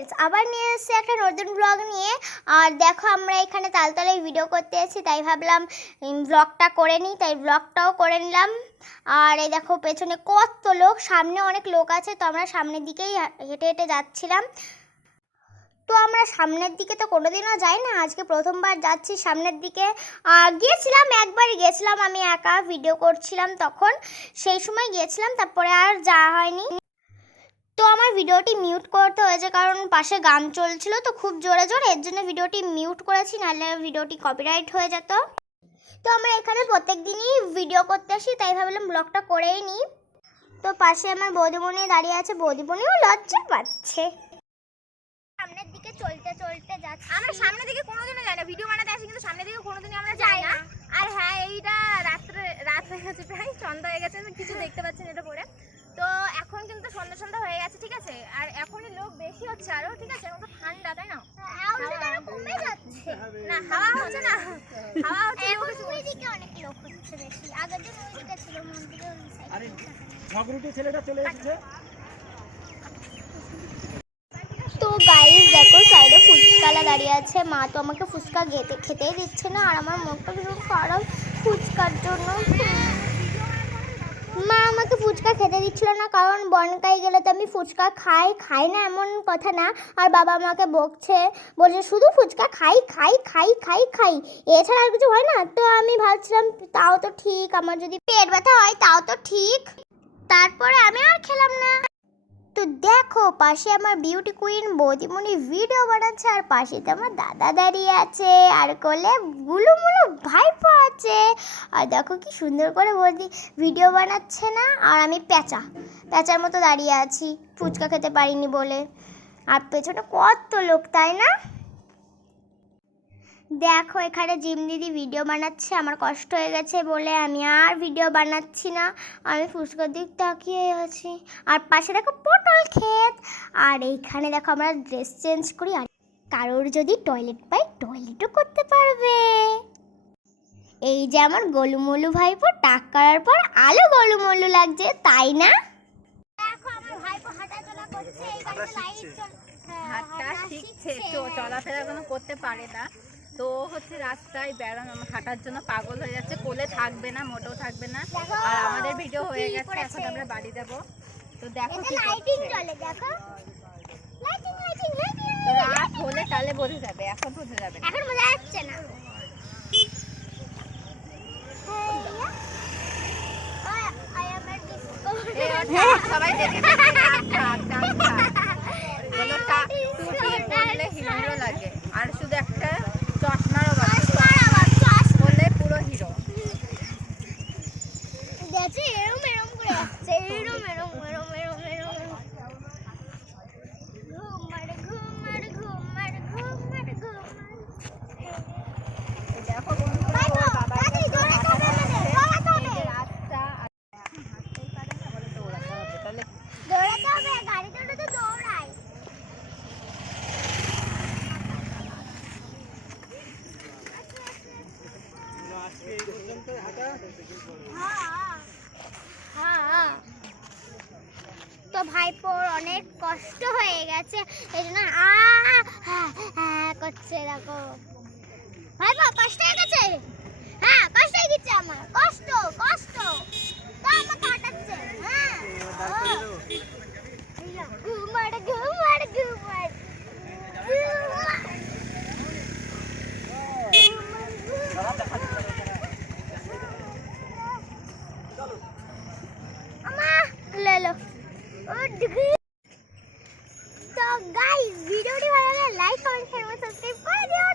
Guys, আবার নিয়ে এসেছি একটা নতুন ব্লগ নিয়ে। আর দেখো আমরা এখানে তালতলায় ভিডিও করতে এসেছি, তাই ভাবলাম ব্লগটা করে নিই, তাই ব্লগটাও করে নিলাম। আর এই দেখো পেছনে কত লোক, সামনে অনেক লোক আছে, তো আমরা সামনের দিকেই হেঁটে হেঁটে যাচ্ছিলাম। তো আমরা সামনের দিকে তো কোনোদিনও যাই না, আজকে প্রথমবার যাচ্ছি সামনের দিকে। গিয়েছিলাম, একবার গিয়েছিলাম, আমি একা ভিডিও করছিলাম তখন, সেই সময় গিয়েছিলাম, তারপরে আর যাওয়া হয়নি। তো আমার ভিডিওটি মিউট করতে হয়েছে কারণ পাশে গান চলছিল তো খুব জোরে জোরে, এর জন্য ভিডিওটি মিউট করেছি, নাহলে ভিডিওটি কপিরাইট হয়ে যেত। তো আমরা এখানে প্রত্যেক দিনই ভিডিও করতে আসি, তাই ভাবলাম ব্লগটা করেই নিই। তো পাশে আমার বৌদিমণি দাঁড়িয়ে আছে, বৌদিমণিও লজ্জা পাচ্ছে। সামনের দিকে চলতে চলতে যাচ্ছি। আমরা সামনের দিকে কোনোদিনও যাই না, ভিডিও বানাতে আসি কিন্তু সামনের দিকে কোনোদিনই আমরা যাই না। আর হ্যাঁ, এইটা রাত হয়ে গেছে, প্রায় সন্ধ্যা হয়ে গেছে, কিছু দেখতে পাচ্ছেন এটা পরে। তো এখন কিন্তু সন্ধ্যা হয়ে গেছে, ঠিক আছে। আর এখনই লোক বেশি হচ্ছে আরো, ঠিক আছে। এখন তো ঠান্ডা, তাই না? কমে যাচ্ছে না, হাওয়া হচ্ছে না, হাওয়া হচ্ছে। এখন ওই দিকে অনেক লোক হচ্ছে বেশি, আগের দিন ওই দিকে ছিল মন্দিরের ওই সাইডে। আরে ঝগড়ুটি ছেলেটা চলে এসেছে। তো গাইস দেখো, সাইডে ফুচকালা দাঁড়িয়ে আছে, মা তো আমাকে ফুচকা খেতেই দিচ্ছে না, আর আমার মুখটা ভীষণ খারাপ ফুচকার জন্য। মা আমাকে ফুচকা খেতে দিচ্ছিল না, কারণ বনকাই গেলে তো আমি ফুচকা খাই না এমন কথা না। আর বাবা আমাকে বলছে শুধু ফুচকা খাই খাই খাই খাই খাই, এছাড়া আর কিছু হয় না। তো আমি ভাবছিলাম তাও তো ঠিক, আমার যদি পেট ব্যথা হয় তাও তো ঠিক, তারপরে আমি আর খেলাম না। তো দেখো পাশে আমার বিউটি কুইন বৌদিমণি ভিডিও বানাচ্ছে, আর পাশেতে আমার দাদা দাঁড়িয়ে আছে, আর কোলে গুলুমুলু ভাইপো আছে। আর দেখো কি সুন্দর করে বৌদি ভিডিও বানাচ্ছে না, আর আমি প্যাঁচার মতো দাঁড়িয়ে আছি ফুচকা খেতে পারিনি বলে। আর পেছনে কত লোক, তাই না? দেখো এখানে জিম দিদি ভিডিও বানাচ্ছে, আমার কষ্ট হয়ে গেছে বলে আমি আর ভিডিও বানাচ্ছি না, আমি ফুচকার দিক তাকিয়ে আছি। আর পাশে দেখো পটল ক্ষেত, আর এইখানে দেখো আমরা ড্রেস চেঞ্জ করি, আর কারোর যদি টয়লেট পাই টয়লেটও করতে পারবে। এই যে আমার গোলুমলু ভাইপো টাক করার পর আলো গোলুমলু লাগছে, তাই না? দেখো আমার ভাইপো হাঁটাচলা করছে, এই গাড়িতে লাইট জ্বলছে, হাঁটা শিখছে, চলাফেরা কোনো করতে পারে না। তো হচ্ছে রাস্তায় হাঁটার জন্য পাগল হয়ে যাচ্ছে, কোলে থাকবে না, মোটেও থাকবে না। আর আমাদের ভিডিও হয়ে গেছে, এখন আমরা বাড়ি যাব। তো দেখো কি লাইটিং করছে। জ্বলে, দেখো লাইটিং লাইটিং লাইটিং। তো রাত হলে তাহলে বোঝা যাবে, এখন বোঝা যাবে না। এখন বোঝা যাচ্ছে না। সবাই দেখে হিরো হিরো লাগে, আর শুধু একটা চশমারও বললে পুরো হিরো। দেখছি এরম এরম করে আসছে, এরম এরম এরম এরম এরম। ঘুমার ঘুমার ঘুমার ঘুমার ঘুমার। দেখো বন্ধুরা, ওর বাবার কাছে রাস্তা হাঁটতেই পারে না, বলে দৌড়াতে হবে। তাহলে দৌড়াতে হবে, গাড়িতে উঠে তো দৌড়াই। আজকে এই পর্যন্ত হাঁটা। হ্যাঁ, তো ভাইপোর অনেক কষ্ট হয়ে গেছে, এই জন্য করছে। দেখো ভাইপো কষ্ট হয়ে গেছে, হ্যাঁ কষ্ট হয়ে গেছে, আমার কষ্ট কষ্ট, তো আমাকে হাঁটাচ্ছে। হ্যাঁ ঘুমার ঘুমার ঘুমার তো গাইস ভিডিওটি ভালো লাগলে লাইক কমেন্ট শেয়ার সাবস্ক্রাইব করে দিও।